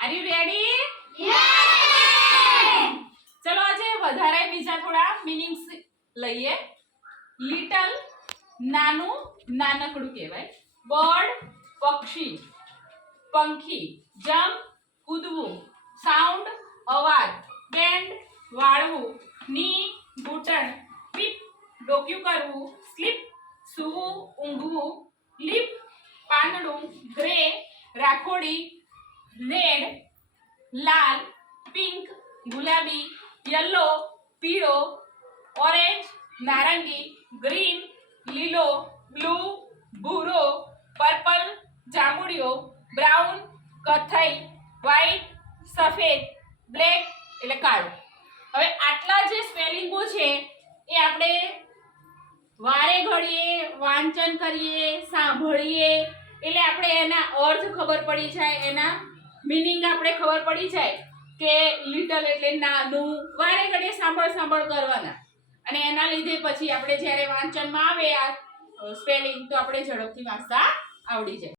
Are you ready ચલો આજે વધારે બીજા થોડા મિનિંગ્સ લઈએ. લિટલ નાનું નાનકડું કહેવાય. બર્ડ પક્ષી. પંખી જમ્પ કૂદવું. સાઉન્ડ અવાજ. બેન્ડ વાળવું. ની ઘૂંટણ. પીપ ડોક્યું કરવું. સ્લીપ સૂવું ઊંઘવું. લીપ પાંદડું. ગ્રે રાખોડી. રેડ લાલ પિંક ગુલાબી યલો પીળો ઓરેન્જ નારંગી ગ્રીન લીલો બ્લુ ભૂરો પર્પલ જાંબુડિયો બ્રાઉન કથ્થઈ વ્હાઈટ સફેદ બ્લેક એટલે કાળો. હવે આટલા જે સ્પેલિંગો છે, એ આપણે વારે ઘડીએ વાંચન કરીએ, સાંભળીએ, એટલે આપણે એના અર્થ ખબર પડી જાય, એના મિનિંગ આપણે ખબર પડી જાય કે લિટલ એટલે નાનું, વારે ઘડીએ સાંભળ સાંભળ કરવાના. અને એના લીધે પછી આપણે જ્યારે વાંચનમાં આવે આ સ્પેલિંગ તો આપણે ઝડપથી વાંચતા આવડી જાય.